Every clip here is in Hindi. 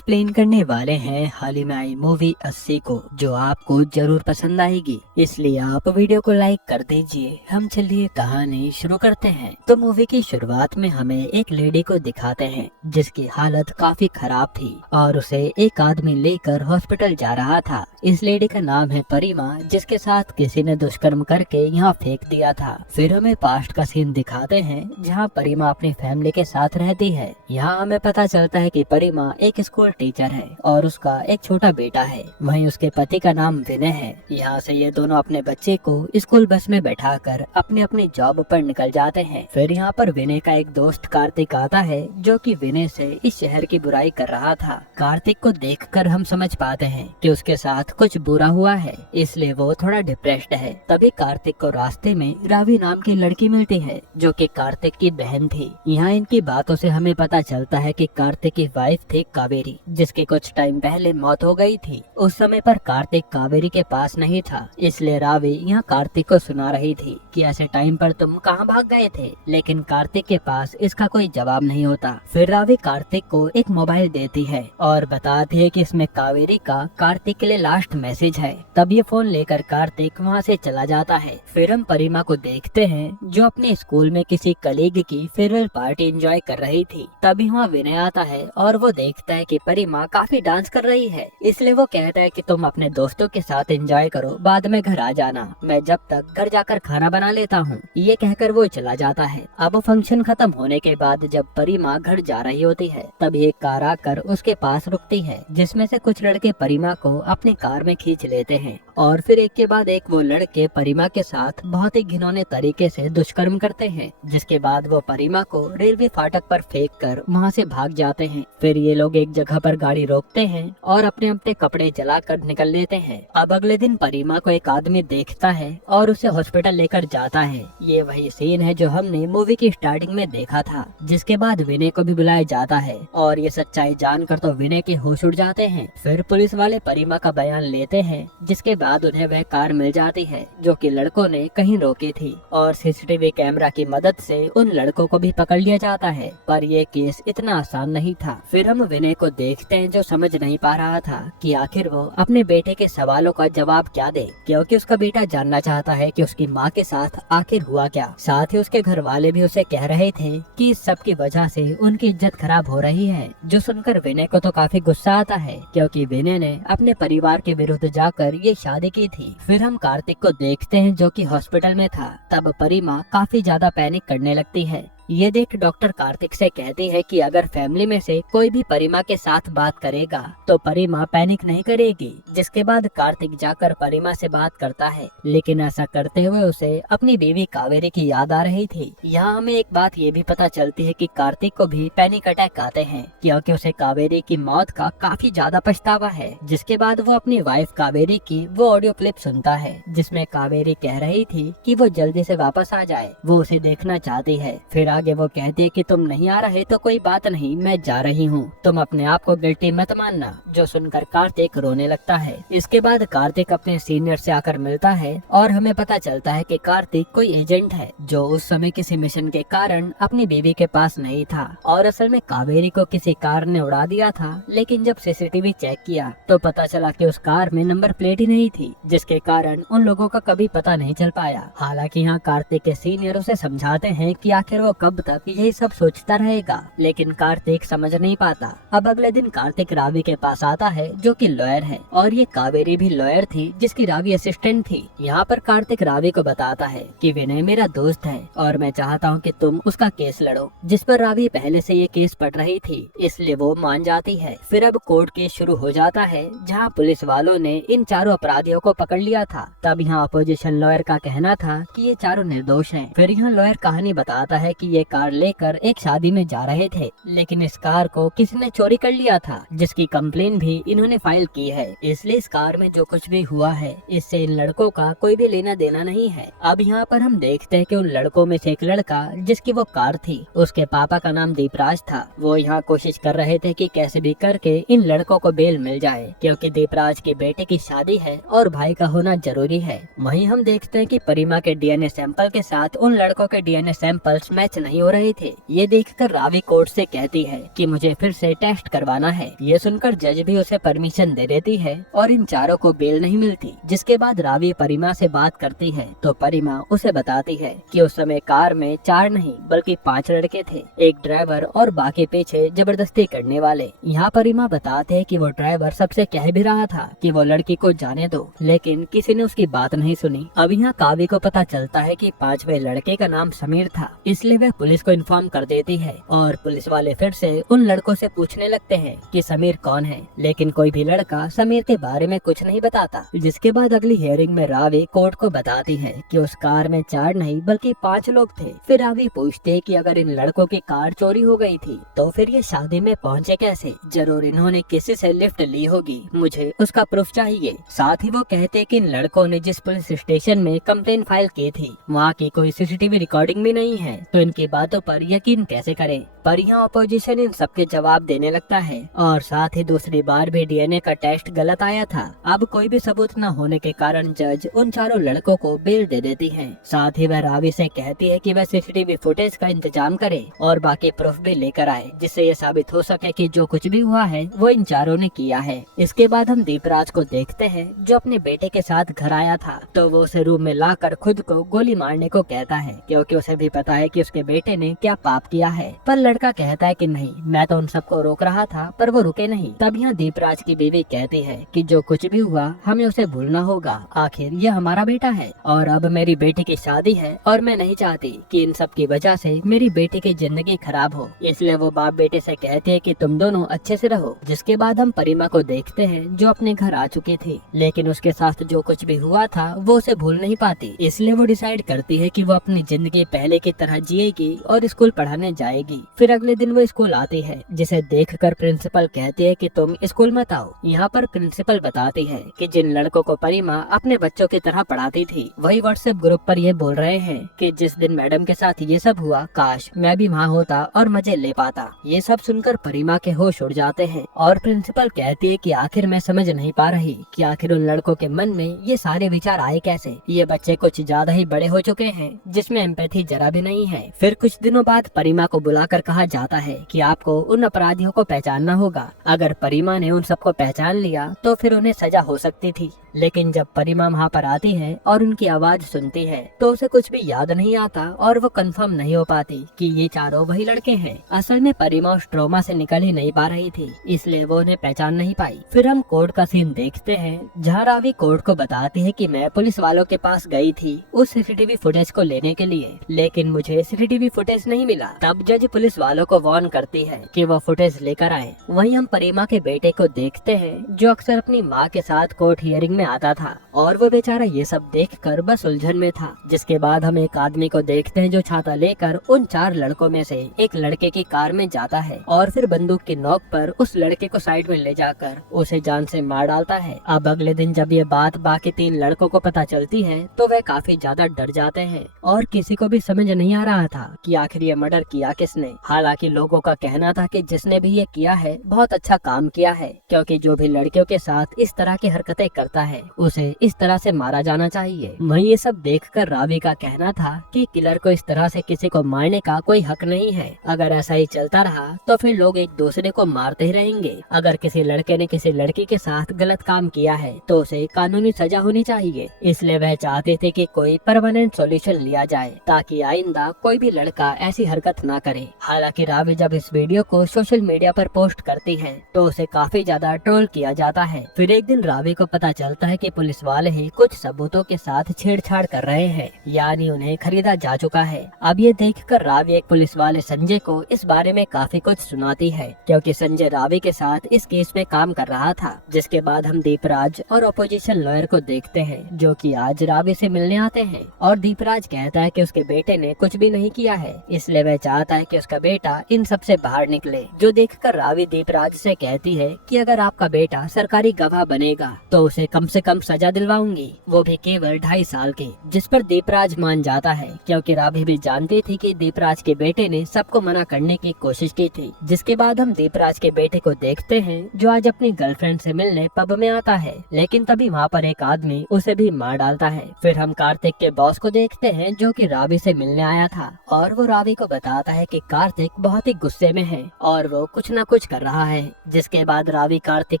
एक्सप्लेन करने वाले हैं हाल ही में आई मूवी 80 को, जो आपको जरूर पसंद आएगी, इसलिए आप वीडियो को लाइक कर दीजिए। हम चलिए कहानी शुरू करते हैं। तो मूवी की शुरुआत में हमें एक लेडी को दिखाते हैं जिसकी हालत काफी खराब थी और उसे एक आदमी लेकर हॉस्पिटल जा रहा था। इस लेडी का नाम है परिमा, जिसके साथ किसी ने दुष्कर्म करके यहाँ फेंक दिया था। फिर हमें पास्ट का सीन दिखाते हैं जहाँ परिमा अपनी फैमिली के साथ रहती है। यहाँ हमें पता चलता है कि परिमा एक स्कूल टीचर है और उसका एक छोटा बेटा है। वहीं उसके पति का नाम विनय है। यहाँ से ये दोनों अपने बच्चे को स्कूल बस में बैठाकर अपनी अपनी जॉब पर निकल जाते हैं। फिर यहाँ पर विनय का एक दोस्त कार्तिक आता है, जो कि विनय से इस शहर की बुराई कर रहा था। कार्तिक को देखकर हम समझ पाते हैं कि उसके साथ कुछ बुरा हुआ है, इसलिए वो थोड़ा डिप्रेस्ड है। तभी कार्तिक को रास्ते में रावी नाम की लड़की मिलती है, जो कि कार्तिक की बहन थी। यहाँ इनकी बातों से हमें पता चलता है कि कार्तिक की वाइफ थी कावेरी, जिसके कुछ टाइम पहले मौत हो गई थी। उस समय पर कार्तिक कावेरी के पास नहीं था, इसलिए रावी यहाँ कार्तिक को सुना रही थी कि ऐसे टाइम पर तुम कहाँ भाग गए थे, लेकिन कार्तिक के पास इसका कोई जवाब नहीं होता। फिर रावी कार्तिक को एक मोबाइल देती है और बताती है कि इसमें कावेरी का कार्तिक के लिए लास्ट मैसेज है। तब ये फोन लेकर कार्तिक वहाँ से चला जाता है। फिर हम परिमा को देखते हैं, जो अपने स्कूल में किसी कलीग की फेयरवेल पार्टी एंजॉय कर रही थी। तभी वहाँ विनय आता है और वो देखता है कि परिमा काफी डांस कर रही है, इसलिए वो कहता है कि तुम अपने दोस्तों के साथ एंजॉय करो, बाद में घर आ जाना, मैं जब तक घर जाकर खाना बना लेता हूँ। ये कहकर वो चला जाता है। अब फंक्शन खत्म होने के बाद जब परिमा घर जा रही होती है, तब एक कार आकर उसके पास रुकती है, जिसमें से कुछ लड़के परिमा को अपनी कार में खींच लेते हैं और फिर एक के बाद एक वो लड़के परिमा के साथ बहुत ही घिनौने तरीके से दुष्कर्म करते हैं, जिसके बाद वो परिमा को रेलवे फाटक पर फेंक कर वहाँ से भाग जाते हैं। फिर ये लोग एक जगह पर गाड़ी रोकते हैं और अपने अपने कपड़े जलाकर निकल लेते हैं। अब अगले दिन परिमा को एक आदमी देखता है और उसे हॉस्पिटल लेकर जाता है। ये वही सीन है जो हमने मूवी की स्टार्टिंग में देखा था। जिसके बाद विनय को भी बुलाया जाता है और ये सच्चाई जानकर तो विनय के होश उड़ जाते हैं। फिर पुलिस वाले परिमा का बयान लेते हैं, जिसके बाद उन्हें वह कार मिल जाती है जो कि लड़कों ने कहीं रोकी थी और सीसीटीवी कैमरा की मदद से उन लड़कों को भी पकड़ लिया जाता है। पर ये केस इतना आसान नहीं था। फिर हम विनय को देखते हैं, जो समझ नहीं पा रहा था कि आखिर वो अपने बेटे के सवालों का जवाब क्या दे, क्योंकि उसका बेटा जानना चाहता है कि उसकी माँ के साथ आखिर हुआ क्या। साथ ही उसके घर वाले भी उसे कह रहे थे कि इस सब की वजह से उनकी इज्जत खराब हो रही है, जो सुनकर विनय को तो काफी गुस्सा आता है, क्योंकि विनय ने अपने परिवार के विरुद्ध जाकर ये शादी की थी। फिर हम कार्तिक को देखते हैं, जो कि हॉस्पिटल में था। तब परिमा काफी ज्यादा पैनिक करने लगती है। ये देख डॉक्टर कार्तिक से कहती है कि अगर फैमिली में से कोई भी परिमा के साथ बात करेगा तो परिमा पैनिक नहीं करेगी। जिसके बाद कार्तिक जाकर परिमा से बात करता है, लेकिन ऐसा करते हुए उसे अपनी बीवी कावेरी की याद आ रही थी। यहाँ हमें एक बात ये भी पता चलती है कि कार्तिक को भी पैनिक अटैक आते हैं, क्योंकि उसे कावेरी की मौत का काफी ज्यादा पछतावा है। जिसके बाद वो अपनी वाइफ कावेरी की वो ऑडियो क्लिप सुनता है, जिसमें कावेरी कह रही थी कि वो जल्दी से वापस आ जाए, वो उसे देखना चाहती है। फिर आगे वो कहती है कि तुम नहीं आ रहे तो कोई बात नहीं, मैं जा रही हूँ, तुम अपने आप को गिल्टी मत मानना। जो सुनकर कार्तिक रोने लगता है। इसके बाद कार्तिक अपने सीनियर से आकर मिलता है और हमें पता चलता है कि कार्तिक कोई एजेंट है, जो उस समय किसी मिशन के कारण अपनी बेबी के पास नहीं था और असल में कावेरी को किसी कार ने उड़ा दिया था। लेकिन जब सीसीटीवी चेक किया तो पता चला कि उस कार में नंबर प्लेट ही नहीं थी, जिसके कारण उन लोगों का कभी पता नहीं चल पाया। हालांकि यहाँ कार्तिक के सीनियर उसे समझाते हैं कि आखिर वो कब तक यही सब सोचता रहेगा, लेकिन कार्तिक समझ नहीं पाता। अब अगले दिन कार्तिक रावी के पास आता है, जो कि लॉयर है, और ये कावेरी भी लॉयर थी, जिसकी रावी असिस्टेंट थी। यहाँ पर कार्तिक रावी को बताता है कि विनय मेरा दोस्त है और मैं चाहता हूँ कि तुम उसका केस लड़ो, जिस पर रावी पहले से ये केस पढ़ रही थी, इसलिए वो मान जाती है। फिर अब कोर्ट केस शुरू हो जाता है, जहाँ पुलिस वालों ने इन चारों अपराधियों को पकड़ लिया था। तब यहाँ अपोजिशन लॉयर का कहना था कि ये चारों निर्दोष हैं। फिर यहाँ लॉयर कहानी बताता है कि ये कार लेकर एक शादी में जा रहे थे, लेकिन इस कार को किसी ने चोरी कर लिया था, जिसकी कंप्लेन भी इन्होंने फाइल की है। इसलिए इस कार में जो कुछ भी हुआ है, इससे इन लड़कों का कोई भी लेना देना नहीं है। अब यहाँ पर हम देखते हैं कि उन लड़कों में से एक लड़का, जिसकी वो कार थी, उसके पापा का नाम दीपराज था। वो यहाँ कोशिश कर रहे थे कि कैसे भी करके इन लड़कों को बेल मिल जाए, क्योंकि दीपराज की बेटे की शादी है और भाई का होना जरूरी है। वहीं हम देखते हैं कि परिमा के डीएनए सैंपल के साथ उन लड़कों के डीएनए सैंपल्स मैच नहीं हो रहे थे। ये देखकर रावी कोर्ट से कहती है कि मुझे फिर से टेस्ट करवाना है। ये सुनकर जज भी उसे परमिशन दे देती है और इन चारों को बेल नहीं मिलती। जिसके बाद रावी परिमा से बात करती है तो परिमा उसे बताती है कि उस समय कार में 4 नहीं बल्कि 5 लड़के थे, एक ड्राइवर और बाकी पीछे जबरदस्ती करने वाले। यहाँ परिमा बताते हैं कि वो ड्राइवर सबसे कह भी रहा था कि वो लड़की को जाने दो, लेकिन किसी ने उसकी बात नहीं सुनी। अब यहाँ काव्य को पता चलता है कि 5वें लड़के का नाम समीर था, इसलिए वह पुलिस को इन्फॉर्म कर देती है और पुलिस वाले फिर से उन लड़कों से पूछने लगते हैं कि समीर कौन है, लेकिन कोई भी लड़का समीर के बारे में कुछ नहीं बताता। जिसके बाद अगली हियरिंग में रावी कोर्ट को बताती है कि उस कार में 4 नहीं बल्कि 5 लोग थे। फिर रावी पूछते कि अगर इन लड़कों की कार चोरी हो गई थी तो फिर ये शादी में पहुँचे कैसे? जरूर इन्होंने किसी से लिफ्ट ली होगी, मुझे उसका प्रूफ चाहिए। साथ ही वो कहते कि इन लड़कों ने जिस पुलिस स्टेशन में कंप्लेन फाइल की थी वहाँ की कोई सीसीटीवी रिकॉर्डिंग भी नहीं है, तो इनकी बातों पर यकीन कैसे करें? पर यहाँ अपोजिशन इन सबके जवाब देने लगता है और साथ ही दूसरी बार भी डीएनए का टेस्ट गलत आया था। अब कोई भी सबूत न होने के कारण जज उन चारों लड़कों को बेल दे देती है। साथ ही वह रावी से कहती है कि वह सीसीटीवी फुटेज का इंतजाम करे और बाकी प्रूफ भी लेकर आए, जिससे ये साबित हो सके कि जो कुछ भी हुआ है वो इन चारों ने किया है। इसके बाद हम दीपराज को देखते हैं जो अपने बेटे के साथ घर आया था, तो वो उसे रूम में लाकर खुद को गोली मारने को कहता है क्योंकि उसे भी पता है कि उसके बेटे ने क्या पाप किया है। पर लड़का कहता है कि नहीं, मैं तो उन सबको रोक रहा था पर वो रुके नहीं। तब यहाँ दीपराज की बीवी कहती है कि जो कुछ भी हुआ हमें उसे भूलना होगा, आखिर ये हमारा बेटा है और अब मेरी बेटी की शादी है और मैं नहीं चाहती कि इन सब की वजह से मेरी बेटी की जिंदगी खराब हो। इसलिए वो बाप बेटे से कहते हैं कि तुम दोनों अच्छे से रहो। जिसके बाद हम परिमा को देखते हैं जो अपने घर आ चुकी थी, लेकिन उसके साथ जो कुछ भी हुआ था वो उसे भूल नहीं पाती। इसलिए वो डिसाइड करती है कि वो अपनी जिंदगी पहले की तरह जिएगी और स्कूल पढ़ाने जाएगी। फिर अगले दिन वो स्कूल आती है, जिसे देखकर प्रिंसिपल कहती है कि तुम स्कूल मत आओ। यहाँ पर प्रिंसिपल बताती है कि जिन लड़कों को परिमा अपने बच्चों की तरह पढ़ाती थी वही व्हाट्सएप ग्रुप पर ये बोल रहे हैं कि जिस दिन मैडम के साथ ये सब हुआ काश मैं भी वहाँ होता और मजे ले पाता। ये सब सुनकर परिमा के होश उड़ जाते हैं और प्रिंसिपल कहती है कि आखिर मैं समझ नहीं पा रही कि आखिर उन लड़कों के मन में ये सारे विचार आए कैसे। ये बच्चे कुछ ज्यादा ही बड़े हो चुके हैं जिसमें एम्पैथी जरा भी नहीं है। फिर कुछ दिनों बाद परिमा को बुलाकर कहा जाता है कि आपको उन अपराधियों को पहचानना होगा। अगर परिमा ने उन सबको पहचान लिया तो फिर उन्हें सजा हो सकती थी, लेकिन जब परिमा वहाँ पर आती है और उनकी आवाज सुनती है तो उसे कुछ भी याद नहीं आता और वो कंफर्म नहीं हो पाती कि ये चारों वही लड़के हैं। असल में परिमा उस ट्रॉमा से निकल ही नहीं पा रही थी, इसलिए वो उन्हें पहचान नहीं पाई। फिर हम कोर्ट का सीन देखते हैं जहाँ रावी कोर्ट को बताती है कि मैं पुलिस वालों के पास गई थी उस सीसीटीवी फुटेज को लेने के लिए, लेकिन मुझे सीसीटीवी फुटेज नहीं मिला। तब जज पुलिस वालों को वार्न करती है कि वो फुटेज लेकर आए। वहीं हम परिमा के बेटे को देखते हैं जो अक्सर अपनी माँ के साथ कोर्ट हियरिंग में आता था और वो बेचारा ये सब देखकर बस उलझन में था। जिसके बाद हम एक आदमी को देखते हैं जो छाता लेकर उन 4 लड़कों में से एक लड़के की कार में जाता है और फिर बंदूक की नोक पर उस लड़के को साइड में ले जाकर उसे जान से मार डालता है। अब अगले दिन जब ये बात बाकी 3 लड़कों को पता चलती है तो वह काफी ज्यादा डर जाते हैं और किसी को भी समझ नहीं आ रहा था कि आखिर ये मर्डर किया किसने। हालांकि लोगों का कहना था कि जिसने भी ये किया है बहुत अच्छा काम किया है, क्योंकि जो भी लड़कियों के साथ इस तरह की हरकतें करता है उसे इस तरह से मारा जाना चाहिए। वहीं ये सब देखकर रावी का कहना था कि किलर को इस तरह से किसी को मारने का कोई हक नहीं है। अगर ऐसा ही चलता रहा तो फिर लोग एक दूसरे को मारते ही रहेंगे। अगर किसी लड़के ने किसी लड़की के साथ गलत काम किया है तो उसे कानूनी सजा होनी चाहिए। इसलिए वह चाहते थे कि कोई परमानेंट सॉल्यूशन लिया जाए ताकि आइंदा कोई भी लड़का ऐसी हरकत ना करे। हालांकि रावी जब इस वीडियो को सोशल मीडिया पर पोस्ट करती है तो उसे काफी ज्यादा ट्रोल किया जाता है। फिर एक दिन रावी को पता चलता है कि पुलिस वाले ही कुछ सबूतों के साथ छेड़छाड़ कर रहे हैं, यानी उन्हें खरीदा जा चुका है। अब ये देखकर रावी एक पुलिस वाले संजय को इस बारे में काफी कुछ सुनाती है, क्योंकि संजय रावी के साथ इस केस में काम कर रहा था। जिसके बाद हम दीपराज और अपोजिशन लॉयर को देखते हैं जो कि आज रावी से मिलने आते हैं और दीपराज कहता है कि उसके बेटे ने कुछ भी नहीं किया है, इसलिए वह चाहता है कि उसका बेटा इन सब से बाहर निकले। जो देखकर रावी दीपराज से कहती है कि अगर आपका बेटा सरकारी गवाह बनेगा तो उसे कम से कम सजा दिलवाऊंगी, वो भी केवल 2.5 साल की। जिस पर दीपराज मान जाता है, क्योंकि रावी भी जानती थी कि दीपराज के बेटे ने सबको मना करने की कोशिश की थी। जिसके बाद हम दीपराज के बेटे को देखते हैं, जो आज अपनी गर्लफ्रेंड से मिलने पब में आता है, लेकिन तभी वहाँ पर एक आदमी उसे भी मार डालता है। फिर हम कार्तिक के बॉस को देखते हैं, जो कि रावी से मिलने आया था, और वो रावी को बताता है कि कार्तिक बहुत ही गुस्से में है और वो कुछ न कुछ कर रहा है। जिसके बाद रावी कार्तिक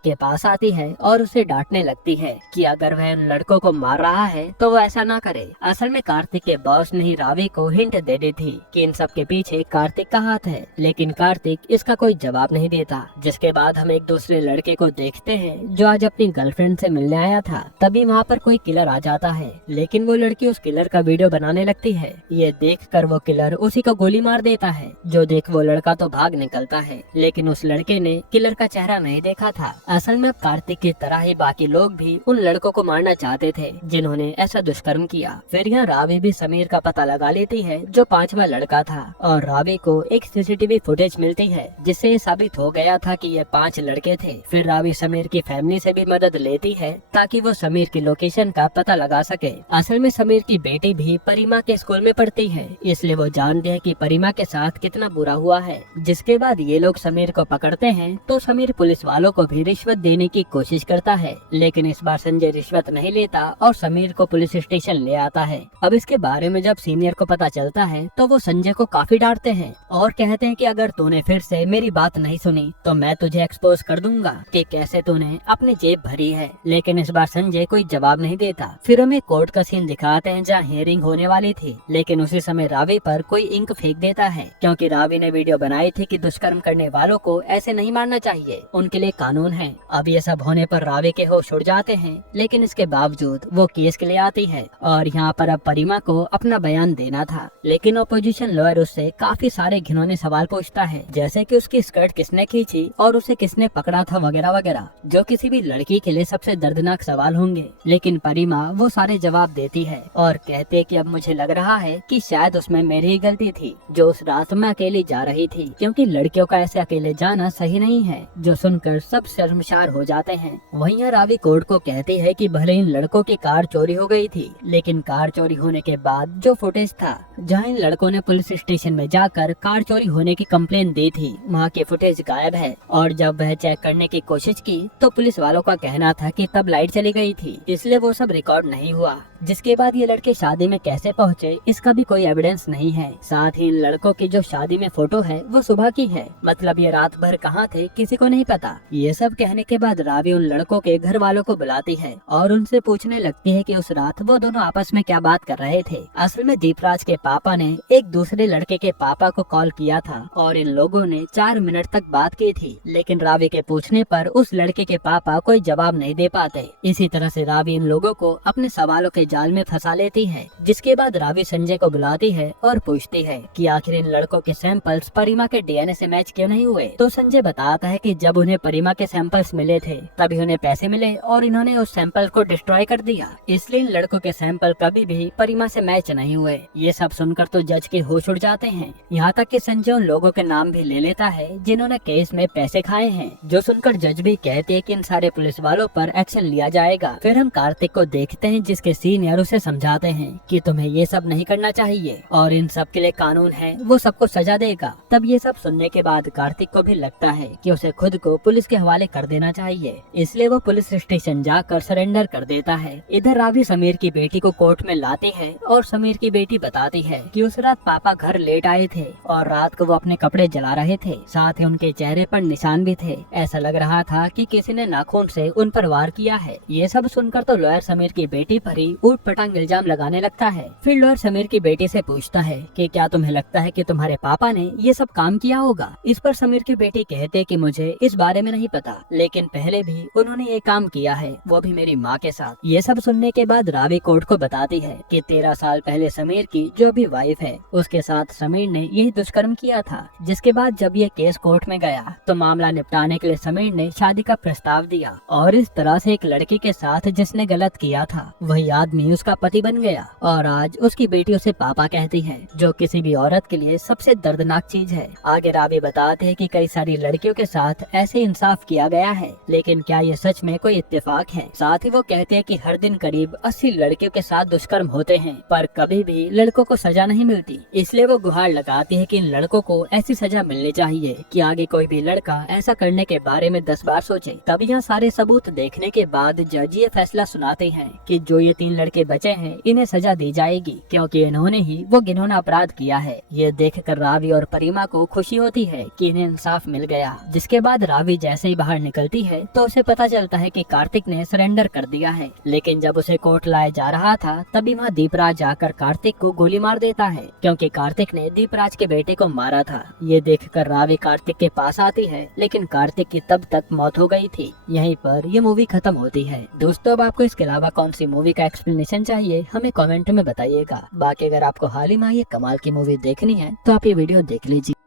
के पास आती है और उसे डांटने लगती है कि अगर वह उन लड़कों को मार रहा है तो वो ऐसा ना करे। असल में कार्तिक के बॉस ने ही रावी को हिंट दे दी थी कि इन सब के पीछे कार्तिक का हाथ है, लेकिन कार्तिक इसका कोई जवाब नहीं देता। जिसके बाद हम एक दूसरे लड़के को देखते हैं, जो आज अपनी गर्लफ्रेंड से मिलने आया था। तभी वहाँ पर कोई किलर आ जाता है, लेकिन वो लड़की उस किलर का वीडियो बनाने लगती है। ये देखकर वो किलर उसी को गोली मार देता है, जो देख वो लड़का तो भाग निकलता है, लेकिन उस लड़के ने किलर का चेहरा नहीं देखा था। असल में कार्तिक की तरह ही बाकी लोग भी उन लड़कों को मारना चाहते थे, जिन्होंने ऐसा दुष्कर्म किया। फिर यहाँ रावी भी समीर का पता लगा लेती है, जो 5वां लड़का था, और रावी को एक सीसीटीवी फुटेज मिलती है, जिससे साबित हो गया था कि ये 5 लड़के थे। फिर रावी समीर की फैमिली से भी मदद लेती है, ताकि वो समीर की लोकेशन का पता लगा सके। असल में समीर की बेटी भी परिमा के स्कूल में पढ़ती है, इसलिए वो जानते हैं कि परिमा के साथ कितना बुरा हुआ है। जिसके बाद ये लोग समीर को पकड़ते हैं, तो समीर पुलिस वालों को भी रिश्वत देने की कोशिश करता है, लेकिन इस बार संजय रिश्वत नहीं लेता और समीर को पुलिस स्टेशन ले आता है। अब इसके बारे में जब सीनियर को पता चलता है, तो वो संजय को काफी डांटते हैं और कहते हैं कि अगर तूने फिर से मेरी बात नहीं सुनी तो मैं तुझे एक्सपोज कर दूंगा कि कैसे तूने अपनी जेब भरी है। लेकिन इस बार संजय कोई जवाब नहीं देता। फिर हमें कोर्ट का सीन दिखाते हैं, जहाँ हियरिंग होने वाली थी, लेकिन उसी समय रावी पर कोई इंक फेंक देता है, क्योंकि रावी ने वीडियो बनाई थी कि दुष्कर्म करने वालों को ऐसे नहीं मारना चाहिए, उनके लिए कानून है। अब ये सब होने पर रावी के होश उड़ जाते हैं, लेकिन इसके बावजूद वो केस के लिए आती है और यहाँ पर अब परिमा को अपना बयान देना था। लेकिन अपोजिशन लॉयर उससे काफी सारे घिनौने सवाल पूछता है, जैसे कि उसकी स्कर्ट किसने खींची और उसे किसने पकड़ा था वगैरह वगैरह, जो किसी भी लड़की के लिए सबसे दर्दनाक सवाल होंगे। लेकिन परिमा वो सारे जवाब देती है और कहते है कि अब मुझे लग रहा है कि शायद उसमें मेरी ही गलती थी, जो उस रात में अकेली जा रही थी, क्योंकि लड़कियों का ऐसे अकेले जाना सही नहीं है। जो सुनकर सब शर्मसार हो जाते हैं। वहीं रावी कोर्ट को कहती है कि भले इन लड़कों की कार चोरी हो गई थी, लेकिन कार चोरी होने के बाद जो फुटेज था, जहां इन लड़कों ने पुलिस स्टेशन में जाकर कार चोरी होने की कंप्लेन दी थी, वहां की फुटेज गायब है। और जब वह चेक करने की कोशिश की तो पुलिस वालों का कहना था कि तब लाइट चली गई थी, इसलिए वो सब रिकॉर्ड नहीं हुआ। जिसके बाद ये लड़के शादी में कैसे पहुँचे, इसका भी कोई एविडेंस नहीं है। साथ ही इन लड़कों की जो शादी में फोटो है वो सुबह की है, मतलब ये रात भर कहाँ थे किसी को नहीं पता। ये सब कहने के बाद रावी उन लड़कों के घर वालों को बुलाती है और उनसे पूछने लगती है कि उस रात वो दोनों आपस में क्या बात कर रहे थे। असल में दीपराज के पापा ने एक दूसरे लड़के के पापा को कॉल किया था और इन लोगों ने 4 मिनट तक बात की थी, लेकिन रावी के पूछने पर उस लड़के के पापा कोई जवाब नहीं दे पाते। इसी तरह से रावी इन लोगों को अपने सवालों के जाल में फंसा लेती है। जिसके बाद रावी संजय को बुलाती है और पूछती है कि आखिर इन लड़कों के सैंपल्स परिमा के डीएनए से मैच क्यों नहीं हुए। तो संजय बताता है कि जब उन्हें परिमा के सैंपल्स मिले थे तभी उन्हें पैसे मिले और इन्होंने उस सैंपल को डिस्ट्रॉय कर दिया, इसलिए इन लड़कों के सैंपल कभी भी परिमा से मैच नहीं हुए। ये सब सुनकर तो जज के होश उड़ जाते हैं। यहाँ तक कि संजय उन लोगों के नाम भी ले लेता है जिन्होंने केस में पैसे खाए हैं, जो सुनकर जज भी कहते हैं कि इन सारे पुलिस वालों पर एक्शन लिया जाएगा। फिर हम कार्तिक को देखते हैं, जिसके सीनियर उसे समझाते हैं कि तुम्हें ये सब नहीं करना चाहिए और इन सब के लिए कानून है, वो सबको सजा देगा। तब ये सब सुनने के बाद कार्तिक को भी लगता है कि उसे खुद को पुलिस के हवाले कर देना चाहिए, इसलिए वो पुलिस स्टेशन जाकर सरेंडर कर देता है। इधर रावी समीर की बेटी को कोर्ट में लाती है और समीर की बेटी बताती है कि उस रात पापा घर लेट आए थे और रात को वो अपने कपड़े जला रहे थे, साथ ही उनके चेहरे पर निशान भी थे। ऐसा लग रहा था कि किसी ने नाखून से उन पर वार किया है। ये सब सुनकर तो लॉयर समीर की बेटी पर ही ऊट पटांग इल्जाम लगाने लगता है। फिर लॉयर समीर की बेटी से पूछता है कि क्या तुम्हें लगता है कि तुम्हारे पापा ने ये सब काम किया होगा। इस पर समीर की बेटी कहते कि मुझे इस बारे में नहीं पता, लेकिन पहले भी उन्होंने ये काम किया है, वो भी मेरी माँ के साथ। ये सब सुनने के बाद रावी कोर्ट को बताती है कि 13 साल पहले समीर की जो भी वाइफ है उसके साथ समीर ने यही दुष्कर्म किया था। जिसके बाद जब ये केस कोर्ट में गया तो मामला निपटाने के लिए समीर ने शादी का प्रस्ताव दिया और इस तरह से एक लड़की के साथ जिसने गलत किया था वही आदमी आदमी उसका पति बन गया और आज उसकी बेटी उसे पापा कहती है, जो किसी भी औरत के लिए सबसे दर्दनाक चीज है। आगे रावी बताते हैं कि कई सारी लड़कियों के साथ ऐसे इंसाफ किया गया है, लेकिन क्या ये सच में कोई इत्तेफाक है। साथ ही वो कहते हैं कि हर दिन करीब 80 लड़कियों के साथ दुष्कर्म होते हैं, पर कभी भी लड़कों को सजा नहीं मिलती। इसलिए वो गुहार लगाती है कि इन लड़कों को ऐसी सजा मिलनी चाहिए कि आगे कोई भी लड़का ऐसा करने के बारे में 10 बार सोचे। तब यहाँ सारे सबूत देखने के बाद जज ये फैसला सुनाते हैं कि जो ये 3 लड़के बचे हैं इन्हें सजा दी जाएगी, क्योंकि इन्होंने ही वो घिनौना अपराध किया है। ये देखकर रावी और परिमा को खुशी होती है कि इन्हें इंसाफ मिल गया। जिसके बाद रावी जैसे ही बाहर निकलती है तो उसे पता चलता है कि कार्तिक ने सरेंडर कर दिया है। लेकिन जब उसे कोर्ट लाया जा रहा था तभी वहाँ दीपराज आकर कार्तिक को गोली मार देता है, क्योंकि कार्तिक ने दीपराज के बेटे को मारा था। ये देखकर रावी कार्तिक के पास आती है, लेकिन कार्तिक की तब तक मौत हो गई थी। यहीं पर ये मूवी खत्म होती है। दोस्तों, अब आपको इसके अलावा कौन सी मूवी का एक्सप्लेनेशन चाहिए हमें कमेंट में बताइएगा। बाकी अगर आपको हाल ही में ये कमाल की मूवी देखनी है तो आप ये वीडियो देख लीजिए।